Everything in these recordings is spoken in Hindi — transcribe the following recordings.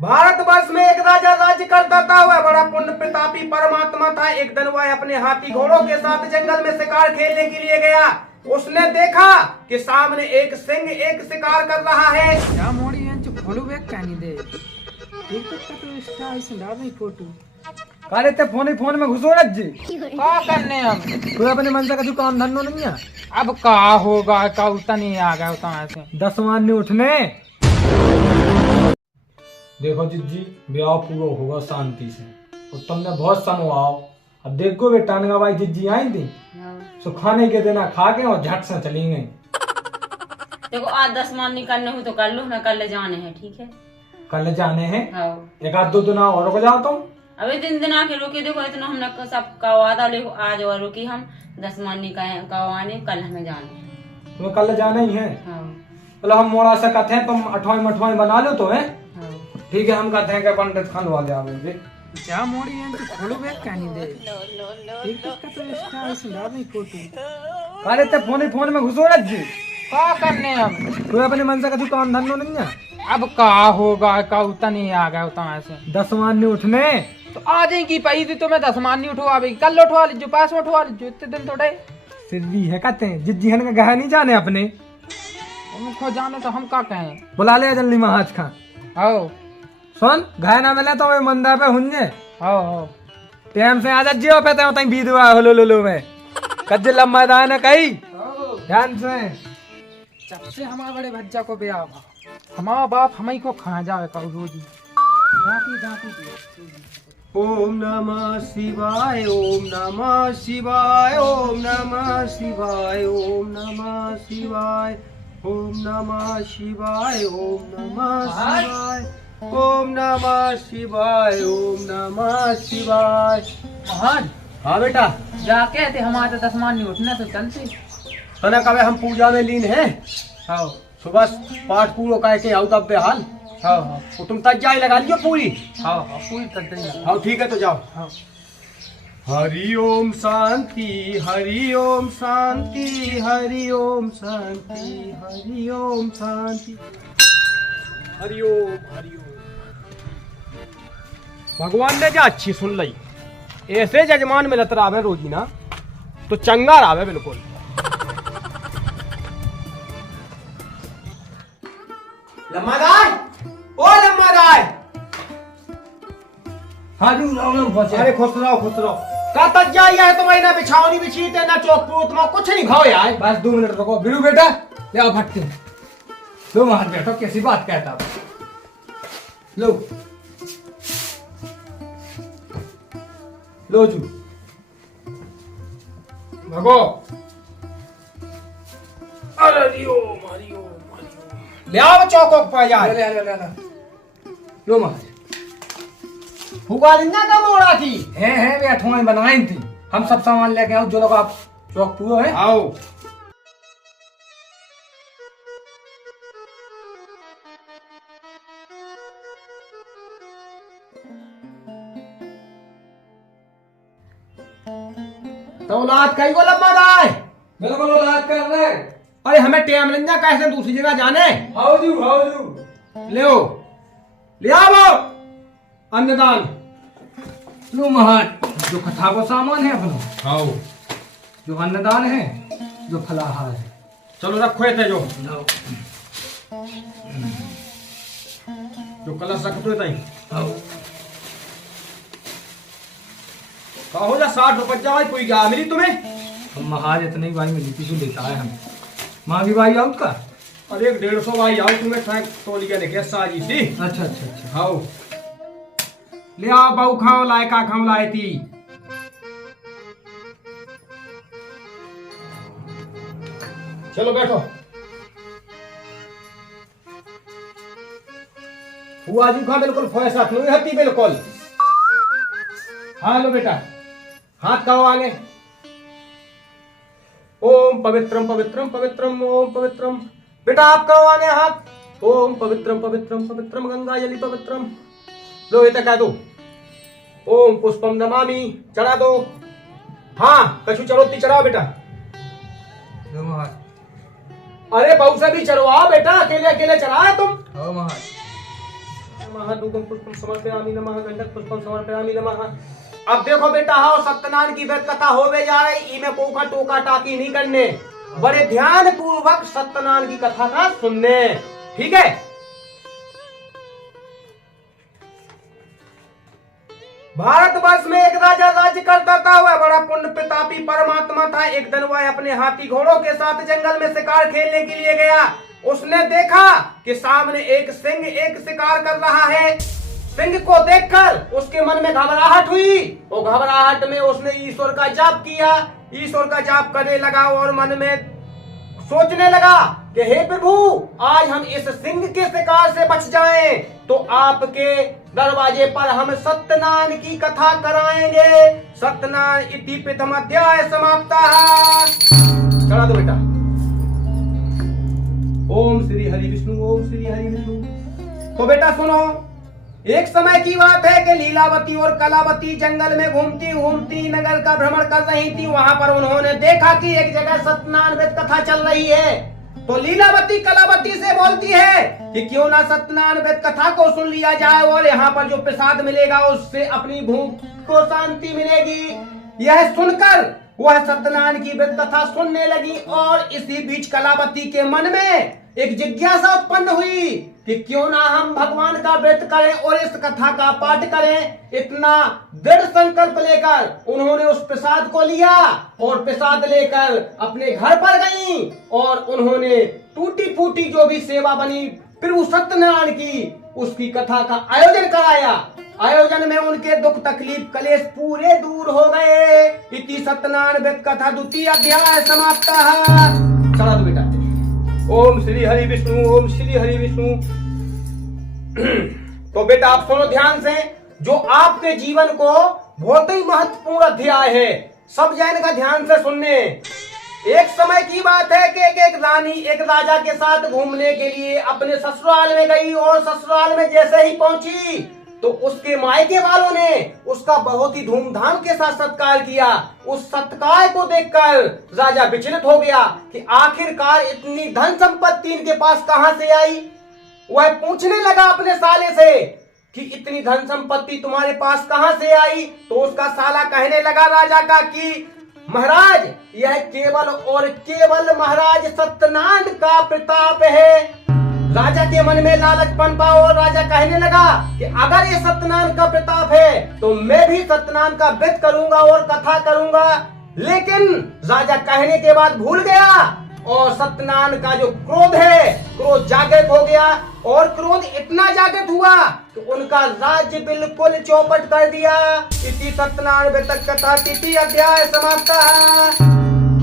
भारतवर्ष में एक राजा राज्य करता था। वह बड़ा पुण्य प्रतापी परमात्मा था। एक दिन वह अपने हाथी घोड़ों के साथ जंगल में शिकार खेलने के लिए गया। उसने देखा कि सामने एक सिंह एक शिकार कर रहा है। क्या मोड़ी यांचो खोलू बैग कानी दे एक तो स्टाइल से डाल फोटो काले ते फोन में घुसो रख जी। का करने अब तू अपने मन से कछु काम धंधो नहीं है। अब का होगा का उतना नहीं आ गया उतना ऐसे 10 मान नहीं उठने। देखो जिज्जी ब्याह पूरा होगा शांति से और तुमने बहुत समझाओ। अब देखो वे टानगा भाई जिज्जी आई थी सो खाने के देना खा के और झट से चली गई। देखो आज 10 मान नहीं करने हो तो कर लो, मैं कल जाने हैं। ठीक है कल जाने हैं। हाँ। एक आध 2 दिन और रुक जाओ तुम। अभी 3 दिन आके रुके। देखो इतना हमने सब का वादा ले आज और रुकी हम 10 मान नहीं करवाने। कल हमें जाने हैं। तुम्हें कल जाना ही है। हाँ। मतलब हम मोड़ा से कहते हैं तुम अठवाई मठवाई बना लो तो है। हाँ। ठीक है हम कहते हैं कि पंडित खान वाले आवे। क्या मोड़ी यांचो खोलू बैग कानी दे एक तो स्टाइल से डाल फोटो काले ते फोन में घुसो रख जी। का करने अब तू अपने मन से कछु काम धंधो नहीं है। अब का होगा का उतना नहीं आ गया उतना ऐसे 10 मान नहीं उठने। तो आ जाएगी पाई थी तो मैं 10 मान नहीं उठवा भी कल उठवा लीजिए पास में उठवा लीजिए इतने दिन थोड़े सिद्धि है कहते हैं जिज्जी हन का गहा नहीं जाने अपने। उनको जाने तो हम का कहें बुला ले जल्दी महाज खां। आओ सुन घाय ना मिले तो वे मंदा पे हुंजे। आओ आओ टाइम से आजा जियो पे तई बीदवा होलो लो में कज्जे लम्बा दान है कई ध्यान से। जब से हमारे बड़े भज्जा को ब्याह हुआ हमारा बाप हमें को खा जाए का रोज ओम नमः शिवाय ओम नमः शिवाय ओम नमः शिवाय ओम नमः शिवाय ओम नमः शिवाय ओम नमः शिवाय ओम नमः शिवाय ओम नमः शिवाय। महान हाँ बेटा जाके थे हमारे 10 मान नहीं उठना तो चलते तना कवे हम पूजा में लीन है। हाँ सुबह पाठ पूरा करके आओ तब बेहाल। हाँ हाँ तो तुम तैयारी लगा लियो पूरी। हाँ हाँ पूरी करते हैं हाँ ठीक है तो जाओ। हाँ हरि ओम शांति हरि ओम शांति हरि ओम शांति हरि ओम शांति हरि ओम हरि ओम। भगवान ने जो अच्छी सुन ली ऐसे जजमान मिलत रहा रोजी ना तो चंगा रहा बिल्कुल। लम्बादार ओ लम्बादार। हाँ जी पहुंचे। अरे खुश रहो का तज्जाई है तुम्हारी ना बिछावनी बिछी थे ना चौक पूत में कुछ नहीं खाओ यार। बस 2 मिनट रुको बिरू बेटा ले आओ भट्टी लो महाज बैठो कैसी बात कहता आप। लो लो जू भगो। अरे ओम ले आओ चौकों पर यार। ले लो महाज हुआ दिन का मोड़ा थी है वे अठवाई बनाई थी। हम सब सामान लेके आओ जो लोग आप चौक पूरा है। आओ तो औलाद कई को लम्बा दाए बिल्कुल औलाद कर रहे। अरे हमें टाइम लेना कैसे दूसरी जगह जाने। हाउ जू ले आओ अन्नदान। लो महाज जो कथा को सामान है अपना आओ जो अन्नदान है जो फलाहार है। चलो रखो थे जो कलश रख दो तई। कहो जा 60 रुपये भाई कोई क्या मिली तुम्हें। महाज इतनी भाई मिली थी जो लेता है हमें माँ की भाई आउट का। अरे 150 भाई आओ तुम्हें तोलिया लेके साजी सी। अच्छा आओ ले आओ बहु खाओ लाए का खाओ लाए थी। चलो बैठो। हुआ जी खा बिल्कुल फैसा हती बिल्कुल। हाँ लो बेटा हाथ कहो आगे। ओम पवित्रम पवित्रम पवित्रम ओम पवित्रम। बेटा आप कहो आगे हाथ। ओम पवित्रम पवित्रम पवित्रम गंगा जली पवित्रम। लो ये कह दो ओम पुष्पम नमामि चढ़ा दो। हाँ कछु चढ़ोती चढ़ाओ बेटा। लो महाज अरे बहु से भी चढ़वाओ बेटा अकेले अकेले चढ़ा है तुम। हो महाज नमः दूगम पुष्पम समर्पयामि नमः गंधक पुष्पम समर्पयामि नमः। अब देखो बेटा, हाँ सत्यनारायण की व्रत कथा होवे जा रही, इमे पोखा टोका टाकी नहीं करने, बड़े ध्यान पूर्वक सत्यनारायण की कथा का सुनने, ठीक है। भारतवर्ष में एक राजा राज्य करता था। वह बड़ा पुण्य प्रतापी परमात्मा था। एक दिन वह अपने हाथी घोड़ों के साथ जंगल में शिकार खेलने के लिए गया। उसने देखा कि सामने एक सिंह एक शिकार कर रहा है। सिंह को देखकर उसके मन में घबराहट हुई और घबराहट में उसने ईश्वर का जाप किया। ईश्वर का जाप करने लगा और मन में सोचने लगा कि हे प्रभु, आज हम इस सिंह के शिकार से बच जाएं तो आपके दरवाजे पर हम सत्यनारायण की कथा कराएंगे। सत्यनारायण इति प्रथम अध्याय समाप्तः। चला दो बेटा। ओम श्री हरि विष्णु, ओम श्री हरि विष्णु। तो बेटा सुनो, एक समय की बात है कि लीलावती और कलावती जंगल में घूमती घूमती नगर का भ्रमण कर रही थी। वहां पर उन्होंने देखा कि एक जगह सत्यनारायण व्रत कथा चल रही है। तो लीलावती कलावती से बोलती है कि क्यों ना सत्यनारायण व्रत कथा को सुन लिया जाए और यहाँ पर जो प्रसाद मिलेगा उससे अपनी भूख को शांति मिलेगी। यह सुनकर वह सत्यनारायण की व्रत कथा सुनने लगी और इसी बीच कलावती के मन में एक जिज्ञासा उत्पन्न हुई कि क्यों ना हम भगवान का व्रत करें और इस कथा का पाठ करें। इतना दृढ़ संकल्प लेकर उन्होंने उस प्रसाद को लिया और प्रसाद लेकर अपने घर पर गईं और उन्होंने टूटी फूटी जो भी सेवा बनी प्रभु सत्यनारायण की, उसकी कथा का आयोजन कराया। आयोजन में उनके दुख तकलीफ कलेश पूरे दूर हो गए। इति सत्यनारायण व्रत कथा द्वितीय अध्याय समाप्तः। चला दो बेटा। ओम श्री हरि विष्णु, ओम श्री हरि विष्णु। तो बेटा आप सुनो ध्यान से, जो आपके जीवन को बहुत ही महत्वपूर्ण अध्याय है, सब जन का ध्यान से सुनने। एक समय की बात है कि एक रानी एक राजा के साथ घूमने के लिए अपने ससुराल में गई और ससुराल में जैसे ही पहुंची तो उसके मायके वालों ने उसका बहुत ही धूमधाम के साथ सत्कार किया। उस सत्कार को देखकर राजा विचलित हो गया कि आखिरकार इतनी धन संपत्ति इनके पास कहां से आई। वह पूछने लगा अपने साले से कि इतनी धन संपत्ति तुम्हारे पास कहां से आई। तो उसका साला कहने लगा राजा का कि महाराज, यह केवल और केवल महाराज सत्यनारायण का प्रताप है। राजा के मन में लालच पनपा और राजा कहने लगा कि अगर ये सत्यनारायण का प्रताप है तो मैं भी सत्यनारायण का व्रत करूंगा और कथा करूंगा। लेकिन राजा कहने के बाद भूल गया और सत्यनारायण का जो क्रोध है, क्रोध जागृत हो गया और क्रोध इतना जागृत हुआ कि उनका राज्य बिल्कुल चौपट कर दिया। इति सत्यनारायण व्रत कथा तृतीय अध्याय समाप्तः।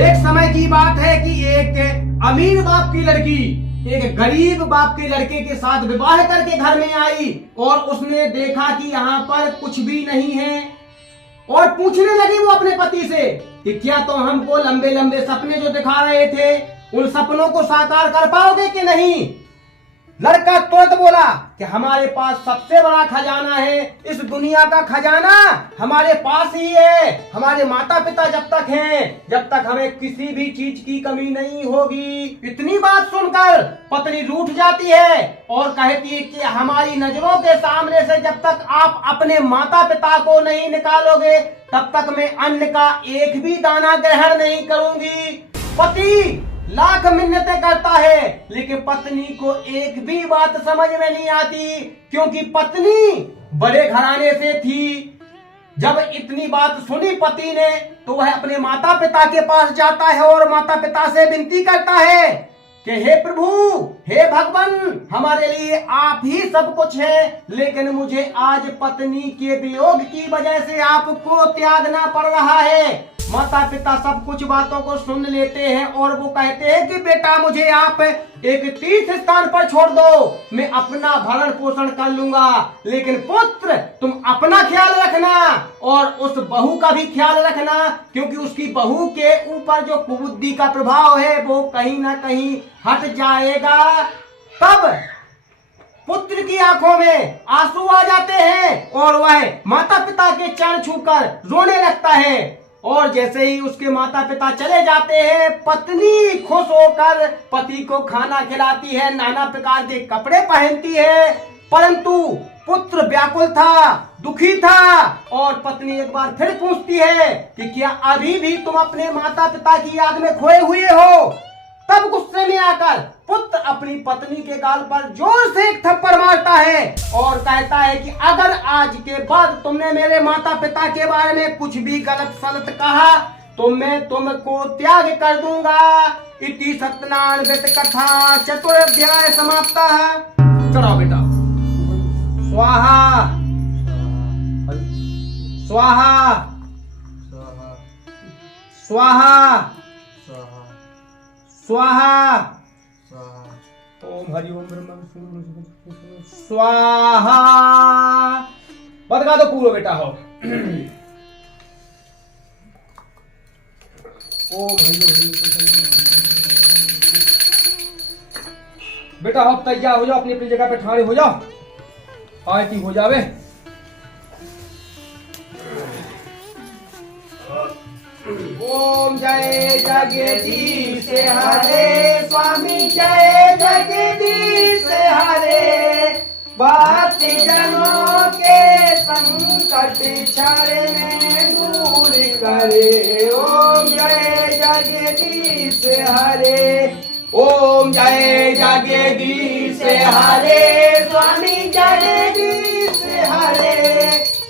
एक समय की बात है कि एक अमीर बाप की लड़की एक गरीब बाप के लड़के के साथ विवाह करके घर में आई और उसने देखा कि यहाँ पर कुछ भी नहीं है और पूछने लगी वो अपने पति से कि क्या तो हमको लंबे लंबे सपने जो दिखा रहे थे उन सपनों को साकार कर पाओगे कि नहीं। लड़का तुरंत बोला कि हमारे पास सबसे बड़ा खजाना है, इस दुनिया का खजाना हमारे पास ही है। हमारे माता पिता जब तक हैं, जब तक हमें किसी भी चीज की कमी नहीं होगी। इतनी बात सुनकर पत्नी रूठ जाती है और कहती है कि हमारी नजरों के सामने से जब तक आप अपने माता पिता को नहीं निकालोगे तब तक मैं अन्न का एक भी दाना ग्रहण नहीं करूंगी। पति लाख मिन्नतें करता है लेकिन पत्नी को एक भी बात समझ में नहीं आती, क्योंकि पत्नी बड़े घराने से थी। जब इतनी बात सुनी पति ने तो वह अपने माता पिता के पास जाता है और माता पिता से विनती करता है कि हे प्रभु, हे भगवान, हमारे लिए आप ही सब कुछ है, लेकिन मुझे आज पत्नी के वियोग की वजह से आपको त्यागना पड़ रहा है। माता पिता सब कुछ बातों को सुन लेते हैं और वो कहते हैं कि बेटा मुझे आप एक तीर्थ स्थान पर छोड़ दो, मैं अपना भरण पोषण कर लूंगा, लेकिन पुत्र तुम अपना ख्याल रखना और उस बहू का भी ख्याल रखना, क्योंकि उसकी बहू के ऊपर जो कुबुद्धि का प्रभाव है वो कहीं ना कहीं हट जाएगा। तब पुत्र की आंखों में आंसू आ जाते हैं और वह माता पिता के चरण छूकर रोने लगता है। और जैसे ही उसके माता पिता चले जाते हैं, पत्नी खुश होकर पति को खाना खिलाती है, नाना प्रकार के कपड़े पहनती है, परंतु पुत्र व्याकुल था, दुखी था, और पत्नी एक बार फिर पूछती है कि क्या अभी भी तुम अपने माता पिता की याद में खोए हुए हो। तब गुस्से में आकर पुत्र अपनी पत्नी के गाल पर जोर से एक थप्पड़ मारता है और कहता है कि अगर आज के बाद तुमने मेरे माता पिता के बारे में कुछ भी गलत सलत कहा तो मैं तुमको त्याग कर दूंगा। इति सत्यनारायण कथा चतुर्ध्याय समाप्त। चढ़ाओ बेटा। स्वाहा स्वाहा स्वाहा स्वाहा। ओम हरि ओम ब्रह्म स्वाहा। बदगा दो पूरा बेटा हो। ओम हरि ओम बेटा हो तैयार हो जाओ, अपनी अपनी जगह पे ठाड़े हो जाओ, आरती हो जावे। ओम जय जगदीश हरे स्वामी, जय जगदीश हरे। भक्ति जनों के संकट क्षण दूर करे। ओम जय जगदीश हरे। ओम जय जगदीश हरे स्वामी, जगदीश हरे।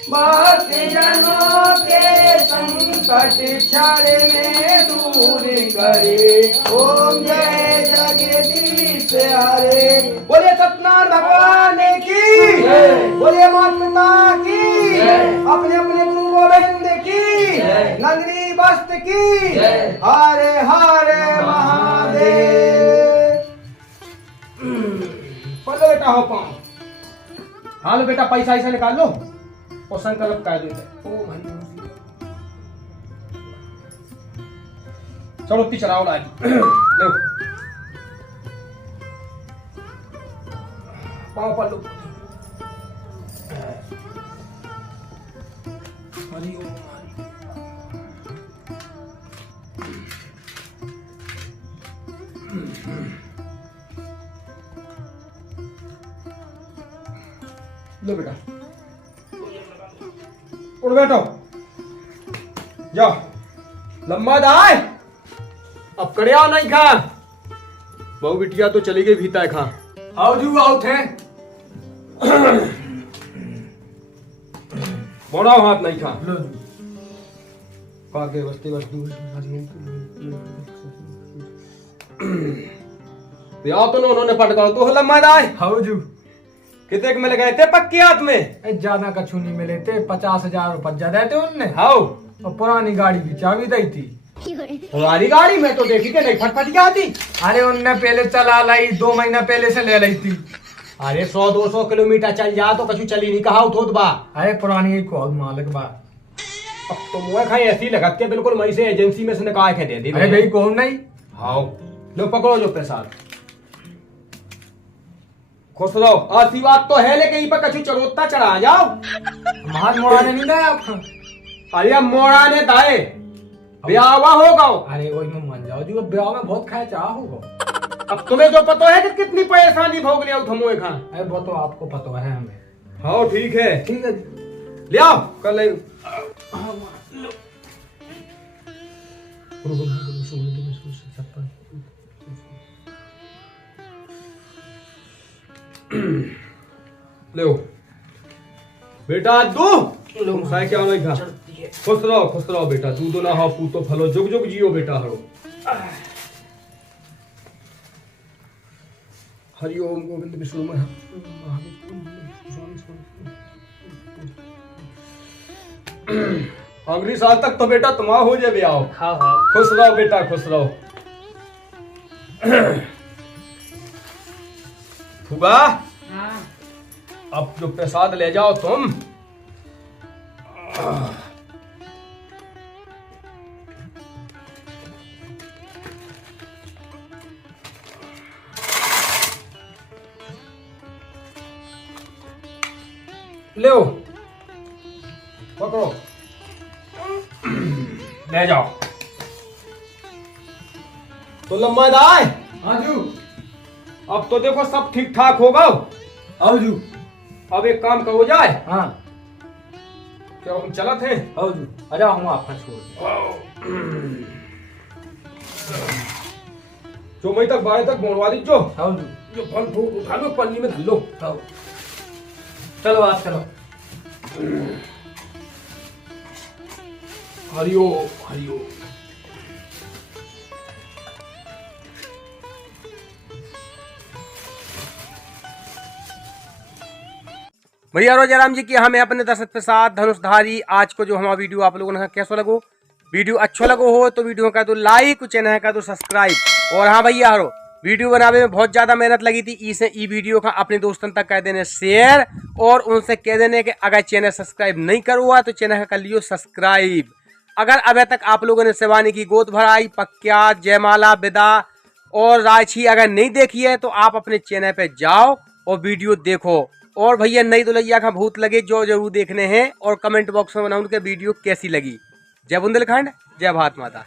भक्ति जनों के संकट क्षण में दूर करे। ओम जय जगदीश हरे। बोले सत्यनारायण भगवान की, बोले माता पिता की, अपने अपने गुरु गोविंद की, नगरी बस्त की। हरे हरे महादेव। पढ़ बेटा हो पाओ। हाँ लो बेटा, पैसा ऐसा निकाल लो और संकल्प कर देते। ओम हरि ओम। चलो ती चलाओ लाजी। लो पाँव पर लो। हरि ओम। लो बेटा, उठ बैठो, जाओ। लंबा दाए अब कड़िया नहीं खा। बहु बिटिया तो चली गई भीता खा। आओ जू आओ थे। बोड़ाओ हाथ नहीं खा। लो काके बस्ती बस्ती ब्याह तो उन्होंने पटका तो लम्बा दाए। आओ जू। कितने के मिल गए थे पक्की हाथ में? ज्यादा कछु नहीं मिले थे, 50,000 रुपया देते उनने। हाँ, और पुरानी गाड़ी की चाबी दी थी। पुरानी गाड़ी में तो देखी के नहीं फटफट गया थी। अरे उनने पहले चला लाई, 2 महीना पहले से ले ली थी। अरे 100-200 किलोमीटर चल जा तो कछु चली नहीं कहा उठोत बा। अरे पुरानी को मालिक बा। अब तो मुझे खाई ऐसी लगत के बिल्कुल मई से एजेंसी में से निकाल के दे दी। अरे भाई कौन नहीं। हाँ लो पकड़ो जो प्रसाद। खुश रहो, आशीर्वाद तो है लेकिन पर कछु चरोता चढ़ा जाओ। महान मोड़ाने नहीं दे आपका। अरे अब मोड़ा ने दाए ब्याह होगा। अरे वही में मान जाओ जी, ब्याह में बहुत खाया चाह होगा। अब तुम्हें जो पता है कि कितनी परेशानी भोग लिया थमोए खा। अरे वो तो आपको पता है हमें। हाँ ठीक है, ठीक है ले आओ कल। ले बेटा दो क्या नहीं खा। खुश रहो बेटा, दूधो ना हो पूतो फलो, जुग जुग जियो बेटा हरो। हरि ओम गोविंद विष्णु में अगली साल तक तो बेटा तुम्हारा हो जाए ब्याह। हाँ। खुश रहो बेटा, खुश रहो। फुगा अब जो प्रसाद ले जाओ तुम। ले पकड़ो, ले जाओ। तो लंबा दाए। हाँ जू। अब तो देखो सब ठीक ठाक होगा। आओ जू। अब एक काम करो जाए, हाँ क्या हम चलत हैं? आओ जी, अजा हूँ आपका छोड़। जो मई तक बारह तक बोलवा दी जो आओ जी, जो फल फ्रूट उठा लो, पन्नी में धर लो। आओ चलो बात करो। हरिओ हरिओ। भैया रोजाराम जी की हमें अपने दर्शक के साथ धनुषधारी आज को जो हमारा वीडियो आप लोगों ने कैसा लगो, वीडियो अच्छा लगो हो तो वीडियो का तो लाइक, चैनल का तो सब्सक्राइब। और हाँ भैया हरो वीडियो बनाने में बहुत ज्यादा मेहनत लगी थी, इसे ई वीडियो का अपने दोस्तों तक कह देने शेयर और उनसे कह देने कि अगर चैनल सब्सक्राइब नहीं करुआ तो चैनल का कर लियो सब्सक्राइब। अगर अभी तक आप लोगों ने शिवानी की गोद भराई, पक्या, जयमाला, विदा और राक्षी अगर नहीं देखी है तो आप अपने चैनल पे जाओ और वीडियो देखो। और भैया नई दुल्हैया का भूत लगे जो जरूर देखने हैं और कमेंट बॉक्स में बनाओ उनके वीडियो कैसी लगी। जय बुंदेलखंड, जय भारत माता।